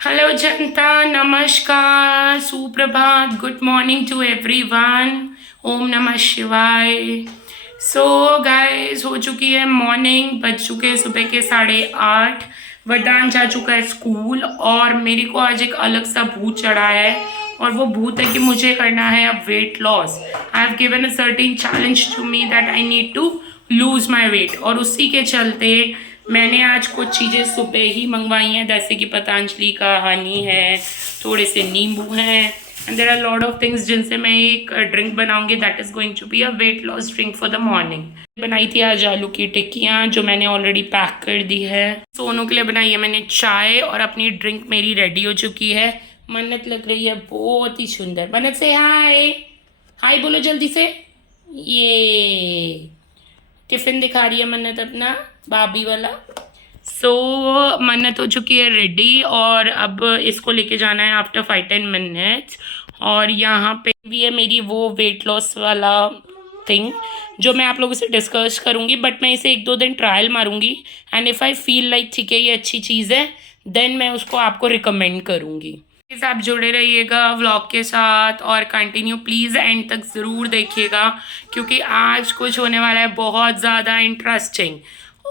Hello जनता, नमस्कार, सुप्रभात, good morning to everyone. ओम नमः शिवाय। सो गाइस, हो चुकी है मॉर्निंग, बज चुके हैं सुबह के 8:30। वरदान जा चुका है स्कूल और मेरे को आज एक अलग सा भूत चढ़ा है और वो भूत है कि मुझे करना है अब weight loss. I have given a certain challenge to me that I need to lose my weight और उसी के चलते मैंने आज कुछ चीज़ें सुबह ही मंगवाई हैं, जैसे कि पतंजलि का हनी है, थोड़े से नींबू हैं and there are lot of things जिनसे मैं एक ड्रिंक बनाऊंगी that is going to be a weight loss drink for the morning. बनाई थी आज आलू की टिक्कियाँ जो मैंने ऑलरेडी पैक कर दी है। सोनू के लिए बनाई है मैंने चाय और अपनी ड्रिंक मेरी रेडी हो चुकी है। मन्नत लग रही है बहुत ही सुंदर। मन्नत से हाय हाय बोलो जल्दी से। ये टिफिन दिखा रही है मन्नत अपना भाभी वाला। सो मन्नत हो चुकी है रेडी और अब इसको लेके जाना है आफ्टर 5-10 मिनट्स। और यहाँ पे भी है मेरी वो वेट लॉस वाला थिंग जो मैं आप लोगों से डिस्कस करूँगी, बट मैं इसे 1-2 दिन ट्रायल मारूंगी and if I feel like ठीक है ये अच्छी चीज़ है देन मैं उसको आपको रिकमेंड करूँगी। प्लीज़ आप जुड़े रहिएगा व्लॉग के साथ और कंटिन्यू प्लीज़ एंड तक ज़रूर देखिएगा क्योंकि आज कुछ होने वाला है बहुत ज़्यादा इंटरेस्टिंग।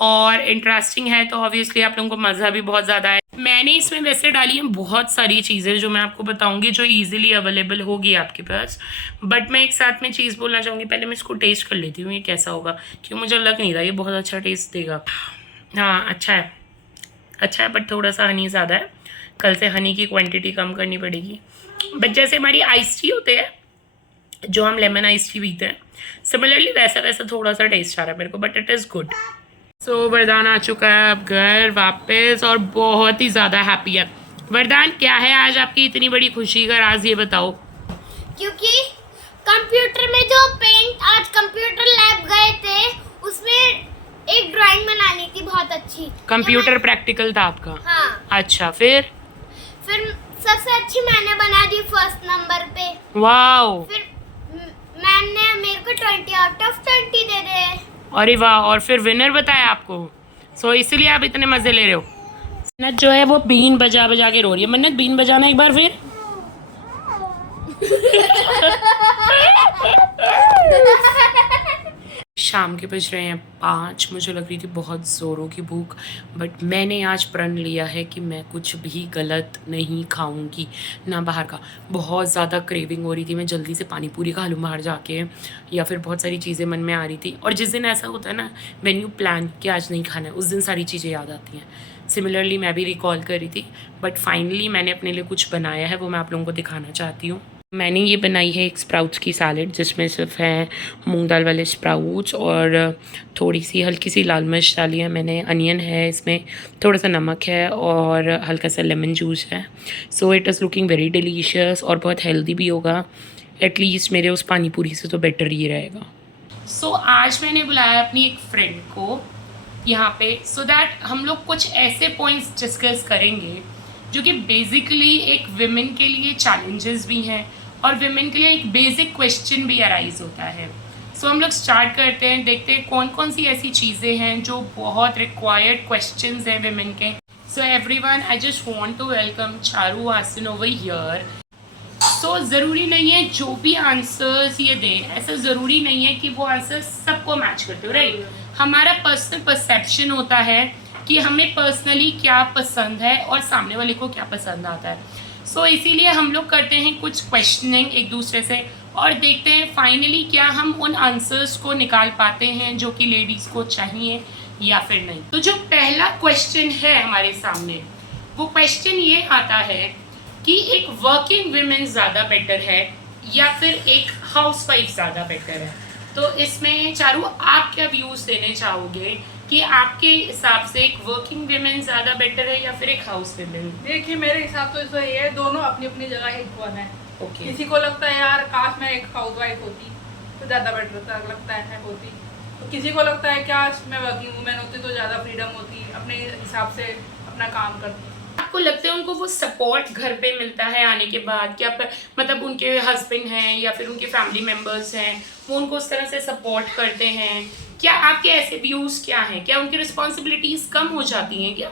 और इंटरेस्टिंग है तो ऑब्वियसली आप लोगों को मज़ा भी बहुत ज़्यादा है। मैंने इसमें वैसे डाली हैं बहुत सारी चीज़ें जो मैं आपको बताऊंगी जो इजीली अवेलेबल होगी आपके पास, बट मैं एक साथ में चीज़ बोलना चाहूँगी। पहले मैं इसको टेस्ट कर लेती हूँ ये कैसा होगा, क्योंकि मुझे लग नहीं रहा ये बहुत अच्छा टेस्ट देगा। हाँ अच्छा है बट थोड़ा सा हनी ज़्यादा है। कल से हनी की क्वांटिटी कम करनी पड़ेगी। बट जैसे हमारी आइस टी होते हैं जो हम लेमन आइस टी पीते हैं, सिमिलरली वैसा वैसा थोड़ा सा टेस्ट आ रहा है मेरे को, बट इट इज़ गुड। सो वरदान आ चुका है अब घर वापस और बहुत ही ज़्यादा हैप्पी है। वरदान, क्या है आज आपकी इतनी बड़ी खुशी का राज, ये बताओ। क्योंकि कंप्यूटर में जो पेंट आज कंप्यूटर लैब गए थे उसमें एक ड्राइंग बनानी थी बहुत अच्छी। कंप्यूटर प्रैक्टिकल था आपका? हाँ। अच्छा, फिर सबसे अच्छी मैंने बना दी फर्स्ट नंबर पे। वाओ। फिर मैम ने मेरे को 20/20 दे दे। अरे वाह, और फिर विनर बताया आपको, सो इसीलिए आप इतने मज़े ले रहे हो। मन्नत जो है वो बीन बजा बजा के रो रही है। मन्नत बीन बजाना एक बार फिर। शाम के बज रहे हैं 5। मुझे लग रही थी बहुत ज़ोरों की भूख, बट मैंने आज प्रण लिया है कि मैं कुछ भी गलत नहीं खाऊंगी, ना बाहर का। बहुत ज़्यादा क्रेविंग हो रही थी, मैं जल्दी से पानी पूरी खा लूँ बाहर जाके, या फिर बहुत सारी चीज़ें मन में आ रही थी। और जिस दिन ऐसा होता है ना व्हेन यू प्लान कि आज नहीं खाना है, उस दिन सारी चीज़ें याद आती हैं। सिमिलरली मैं भी रिकॉल कर रही थी, बट फाइनली मैंने अपने लिए कुछ बनाया है, वो मैं आप लोगों को दिखाना चाहती हूँ। मैंने ये बनाई है एक स्प्राउट्स की सैलेड जिसमें सिर्फ है मूंग दाल वाले स्प्राउट्स और थोड़ी सी हल्की सी लाल मिर्च डाली है मैंने, अनियन है इसमें, थोड़ा सा नमक है और हल्का सा लेमन जूस है। So it is looking very delicious और बहुत हेल्दी भी होगा, एटलीस्ट मेरे उस पानी पूरी से तो बेटर ही रहेगा। सो आज मैंने बुलाया अपनी एक फ्रेंड को यहाँ पे सो दैट हम लोग कुछ ऐसे पॉइंट्स डिस्कस करेंगे जो कि बेसिकली एक विमेन के लिए चैलेंजेस भी हैं और विमेन के लिए एक बेसिक क्वेश्चन भी अराइज होता है। सो हम लोग स्टार्ट करते हैं, देखते हैं कौन कौन सी ऐसी चीज़ें हैं जो बहुत रिक्वायर्ड क्वेश्चंस हैं विमेन के। So everyone, I just want to welcome Charu Haasan over here. So ज़रूरी नहीं है जो भी आंसर्स ये दें, ऐसा ज़रूरी नहीं है कि वो आंसर्स सबको मैच करते हो, राइट। हमारा पर्सनल परसेप्शन होता है कि हमें पर्सनली क्या पसंद है और सामने वाले को क्या पसंद आता है। सो इसीलिए हम लोग करते हैं कुछ क्वेश्चनिंग एक दूसरे से और देखते हैं फाइनली क्या हम उन आंसर्स को निकाल पाते हैं जो कि लेडीज़ को चाहिए या फिर नहीं। तो जो पहला क्वेश्चन है हमारे सामने, वो क्वेश्चन ये आता है कि एक वर्किंग वुमेन ज़्यादा बेटर है या फिर एक हाउसवाइफ ज़्यादा बेटर है। तो इसमें चारू आप क्या व्यूज़ देने चाहोगे कि आपके हिसाब से एक वर्किंग वुमेन ज़्यादा बेटर है या फिर एक हाउस वुमेन? देखिए, मेरे हिसाब तो ऐसा ये है, दोनों अपनी अपनी जगह इक्वल है। ओके। किसी को लगता है यार काश मैं एक हाउसवाइफ होती तो ज़्यादा बेटर लगता है होती, तो किसी को लगता है काश मैं वर्किंग वुमेन होती तो ज़्यादा फ्रीडम होती, अपने हिसाब से अपना काम करती। आपको लगता है उनको वो सपोर्ट घर पे मिलता है आने के बाद, क्या मतलब उनके हस्बैंड हैं या फिर उनके फैमिली मेम्बर्स हैं वो उनको उस तरह से सपोर्ट करते हैं? क्या आपके ऐसे व्यूज़ क्या हैं? क्या उनकी रिस्पॉन्सिबिलिटीज़ कम हो जाती हैं क्या?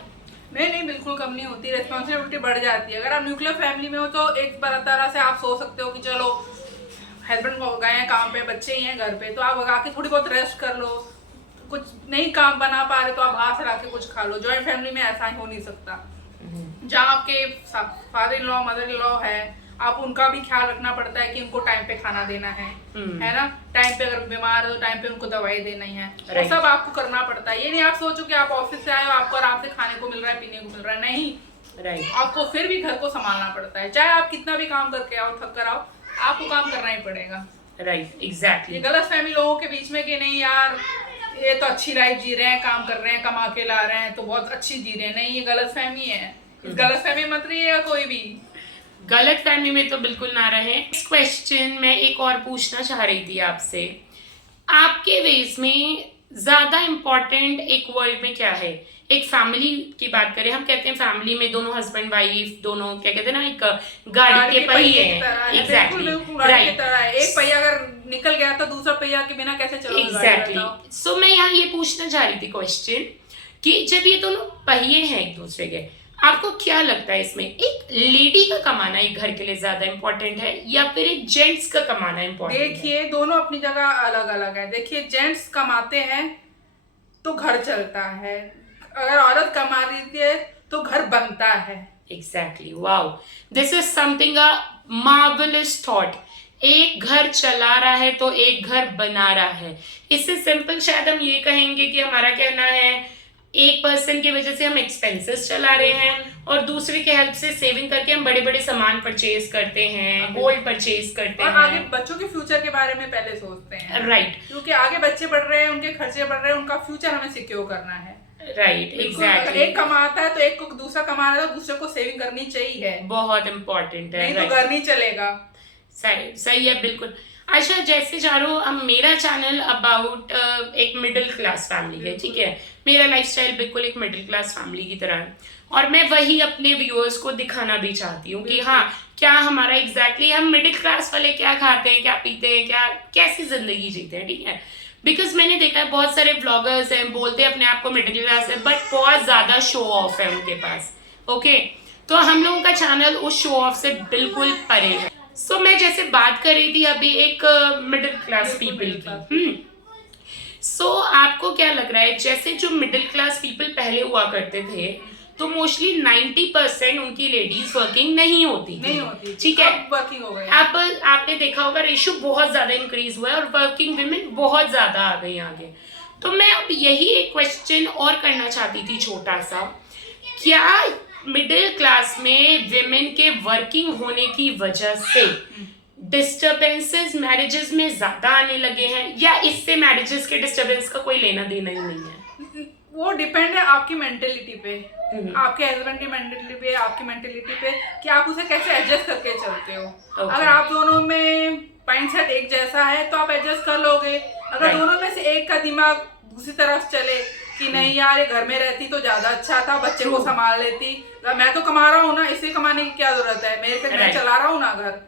नहीं नहीं, बिल्कुल कम नहीं होती, रिस्पॉन्सिबिलिटी बढ़ जाती है। अगर आप न्यूक्लियर फैमिली में हो तो एक तरह से आप सोच सकते हो कि चलो हस्बैंड को गए हैं काम पे, बच्चे ही हैं घर पे, तो आप आके थोड़ी बहुत रेस्ट कर लो, कुछ नहीं काम बना पा रहे तो आप बाहर से लाके कुछ खा लो। जॉइंट फैमिली में ऐसा हो नहीं सकता, जहाँ आपके father in law mother in law है, आप उनका भी ख्याल रखना पड़ता है कि उनको टाइम पे खाना देना है ना, टाइम पे अगर बीमार हो तो टाइम पे उनको दवाई देना ही है, वो सब आपको करना पड़ता है। ये नहीं आप सोचो कि आप ऑफिस से आए हो आपको आराम से खाने को मिल रहा है पीने को मिल रहा है, नहीं, आपको फिर भी घर को संभालना पड़ता है। चाहे आप कितना भी काम करके आओ, थक कर आओ, आपको काम करना ही पड़ेगा। Right, exactly. गलत फहमी लोगों के बीच में कि नहीं यार ये तो अच्छी लाइफ जी रहे हैं, काम कर रहे हैं, कमा के ला रहे हैं तो बहुत अच्छी जी रहे हैं, नहीं, ये गलत फहमी है। गलत फहमी मत रहिएगा, कोई भी गलत फहमी में तो बिल्कुल ना रहे। नेक्स्ट क्वेश्चन मैं एक और पूछना चाह रही थी आपसे, आपके वेज में ज्यादा इम्पोर्टेंट एक वर्ल्ड में क्या है? एक फैमिली की बात करें, हम कहते हैं फैमिली में दोनों हस्बैंड वाइफ दोनों क्या कहते हैं ना, एक गाड़ी के पहिए हैं। Exactly, right. एक पहिया अगर निकल गया तो दूसरा पहिया के बिना कैसे चलोगे? एग्जैक्टली। सो मैं यहाँ ये पूछना चाह रही थी क्वेश्चन कि जब ये दोनों पहिए हैं एक दूसरे के, आपको क्या लगता है इसमें एक लेडी का कमाना एक घर के लिए ज्यादा इम्पोर्टेंट है या फिर एक जेंट्स का कमाना इम्पोर्टेंट है? देखिए दोनों अपनी जगह अलग अलग है। देखिए जेंट्स कमाते हैं तो घर चलता है, अगर औरत कमा रही है तो घर बनता है। Exactly, wow, this is something a marvellous thought. एक घर चला रहा है तो एक घर बना रहा है। इससे सिंपल शायद हम ये कहेंगे कि हमारा कहना है एक पर्सन की वजह से हम एक्सपेंसेस चला रहे हैं और दूसरे के हेल्प से सेविंग करके हम बड़े बड़े सामान परचेज करते हैं, गोल्ड परचेज करते हैं, और आगे बच्चों के फ्यूचर के बारे में पहले सोचते हैं। राइट, क्योंकि आगे बच्चे बढ़ रहे हैं, उनके खर्चे बढ़ रहे हैं, उनका फ्यूचर हमें सिक्योर करना है। Right, exactly. एक कमाता है तो एक को दूसरा कमा रहा है तो दूसरे को सेविंग करनी चाहिए, बहुत इम्पोर्टेंट है, नहीं तो घर नहीं चलेगा। सही है, बिल्कुल। अच्छा, जैसे चारो अब मेरा चैनल अबाउट एक मिडिल क्लास फैमिली है, ठीक है, मेरा लाइफस्टाइल बिल्कुल एक मिडिल क्लास फैमिली की तरह है और मैं वही अपने व्यूअर्स को दिखाना भी चाहती हूँ कि हाँ क्या हमारा एग्जैक्टली हम मिडिल क्लास वाले क्या खाते हैं, क्या पीते हैं, क्या कैसी जिंदगी जीते हैं, ठीक है। बिकॉज मैंने देखा है बहुत सारे व्लॉगर्स हैं, बोलते हैं अपने आप को मिडिल क्लास है, बट बहुत ज्यादा शो ऑफ है उनके पास। ओके, तो हम लोगों का चैनल उस शो ऑफ से बिल्कुल परे है। सो मैं जैसे बात कर रही थी अभी एक मिडिल क्लास पीपल की, सो आपको क्या लग रहा है जैसे जो मिडिल क्लास पीपल पहले हुआ करते थे तो मोस्टली 90% उनकी लेडीज वर्किंग नहीं होती, ठीक है, वर्किंग हो गई। अब आपने देखा होगा रेशियो बहुत ज्यादा इंक्रीज हुआ है और वर्किंग विमेन बहुत ज्यादा आ गई आगे। तो मैं अब यही एक क्वेश्चन और करना चाहती थी छोटा सा, क्या मिडिल क्लास में विमेन के वर्किंग होने की वजह से डिस्टर्बेंसेस मैरिजेस में ज्यादा आने लगे हैं या इससे मैरिजेस के डिस्टर्बेंस का कोई लेना देना ही नहीं है? वो डिपेंड है आपकी मेंटेलिटी पे, आपके हस्बैंड की मेंटेलिटी पे, आपकी मेंटेलिटी पे कि आप उसे कैसे एडजस्ट करके चलते हो। अगर आप दोनों में माइंड सेट एक जैसा है तो आप एडजस्ट कर लोगे। अगर दोनों में से एक का दिमाग दूसरी तरफ चले कि नहीं यार ये घर में रहती तो ज्यादा अच्छा था, बच्चे को संभाल लेती, मैं तो कमा रहा हूँ ना, इसे कमाने की क्या जरूरत है, मेरे से मैं चला रहा हूँ ना घर,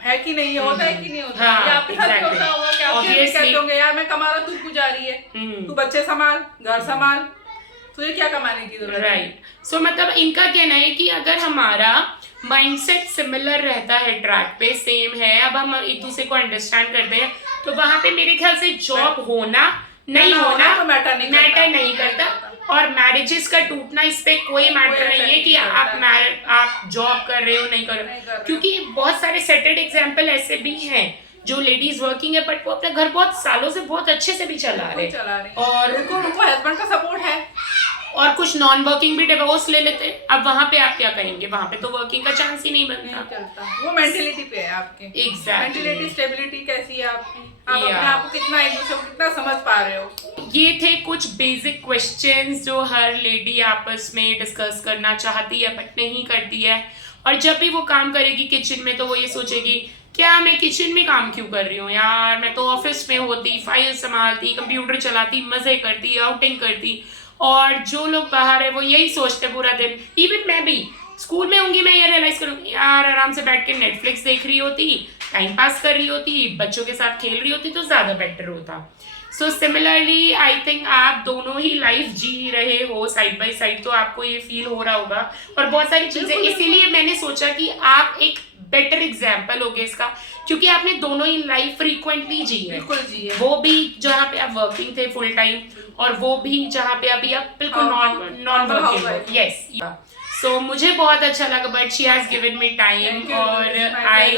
है कि नहीं, होता है कि नहीं होता? हाँ, आपके साथ होता होगा कि आप कहते होंगे यार मैं कमा रहा, तू जा रही है, तू बच्चे संभाल, घर संभाल, तुझे क्या कमाने की जरूरत है? राइट, सो मतलब इनका कहना है कि अगर हमारा माइंडसेट सिमिलर रहता है, ट्रैक पे सेम है, अब हम एक दूसरे को अंडरस्टैंड करते हैं तो वहां पे मेरे ख्याल से जॉब होना नहीं होना तो मैटर नहीं करता और मैरिजेस का टूटना इस पे कोई मैटर नहीं है कि आप जॉब कर रहे हो नहीं कर रहे हो, क्योंकि बहुत सारे सेटेड एग्जांपल ऐसे भी हैं जो लेडीज वर्किंग है बट वो अपना घर बहुत सालों से बहुत अच्छे से भी चला रहे हैं और उनको हस्बैंड का सपोर्ट है और कुछ नॉन वर्किंग भी डिवोर्स ले लेते हैं। अब वहाँ पे आप क्या कहेंगे, वहाँ पे तो वर्किंग का चांस ही नहीं बनता। वो मेंटेलिटी पे है आपके, एग्जैक्टली, मेंटेलिटी स्टेबिलिटी कैसी है आपकी, आप अपने आप को कितना एक दूसरे को कितना समझ पा रहे हो। ये थे कुछ बेसिक क्वेश्चंस जो हर लेडी आपस में डिस्कस करना चाहती है बट नहीं करती है, और जब भी वो काम करेगी किचन में तो वो ये सोचेगी क्या मैं किचन में काम क्यों कर रही हूँ यार, मैं तो ऑफिस में होती, फाइल संभालती, कंप्यूटर चलाती, मजे करती, आउटिंग करती। और जो लोग बाहर है वो यही सोचते पूरा दिन, इवन मैं भी स्कूल में होंगी मैं ये रियलाइज करूँगी यार आराम से बैठ के नेटफ्लिक्स देख रही होती, टाइम पास कर रही होती, बच्चों के साथ खेल रही होती तो ज़्यादा बेटर होता। सो सिमिलरली आई थिंक आप दोनों ही लाइफ जी रहे हो साइड बाय साइड, तो आपको ये फील हो रहा होगा और बहुत सारी चीजें, इसीलिए मैंने सोचा कि आप एक बेटर एग्जाम्पल होगे इसका, क्योंकि आपने दोनों ही लाइफ फ्रीक्वेंटली जी है। बिल्कुल जी है। वो भी जहाँ पे आप वर्किंग थे फुल टाइम, और वो भी जहाँ पे अभी आप बिल्कुल नॉन वर्किंग हो। यस, सो मुझे बहुत अच्छा लगा, but she has given me time और आई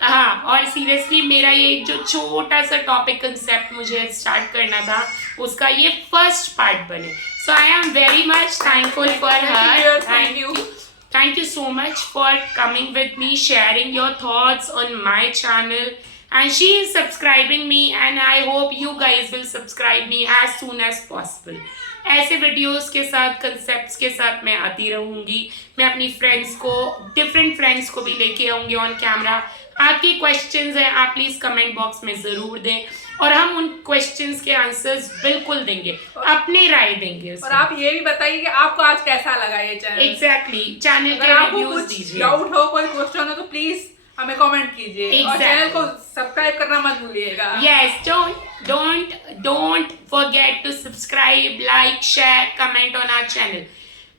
हाँ, और सीरियसली मेरा ये जो छोटा सा टॉपिक कंसेप्ट मुझे स्टार्ट करना था उसका ये फर्स्ट पार्ट बने, so I am very much thankful for her. Thank you so much for coming with me, sharing your thoughts on my channel, and she is subscribing me, and I hope you guys will subscribe me as soon as possible. ऐसे videos के साथ, concepts के साथ मैं आती रहूँगी। मैं अपनी फ्रेंड्स को, डिफरेंट फ्रेंड्स को भी लेके आऊँगी ऑन कैमरा। आपके क्वेश्चंस हैं, आप प्लीज़ कमेंट बॉक्स में ज़रूर दें और हम उन क्वेश्चंस के आंसर्स बिल्कुल देंगे, अपनी राय देंगे उसमें। और आप ये भी बताइए कि आपको आज कैसा लगा ये चैनल। एग्जैक्टली, चैनल अगर के आपको रिव्यूज कुछ दीजिए, डाउट हो, कोई क्वेश्चन हो तो प्लीज हमें कमेंट कीजिए और चैनल को सब्सक्राइब करना मत भूलिएगा। Yes, don't forget to subscribe, like, share, comment on our channel.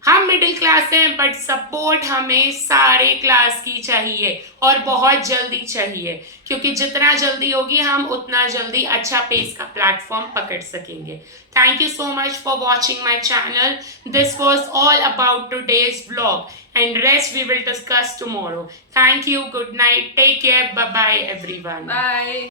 हम मिडिल क्लास हैं, बट सपोर्ट हमें सारे क्लास की चाहिए और बहुत जल्दी चाहिए, क्योंकि जितना जल्दी होगी हम उतना जल्दी अच्छा पेस का प्लेटफॉर्म पकड़ सकेंगे। Thank you so much for watching my channel. This was all about today's vlog, and rest we will discuss tomorrow. Thank you, good night, take care, bye bye everyone. Bye.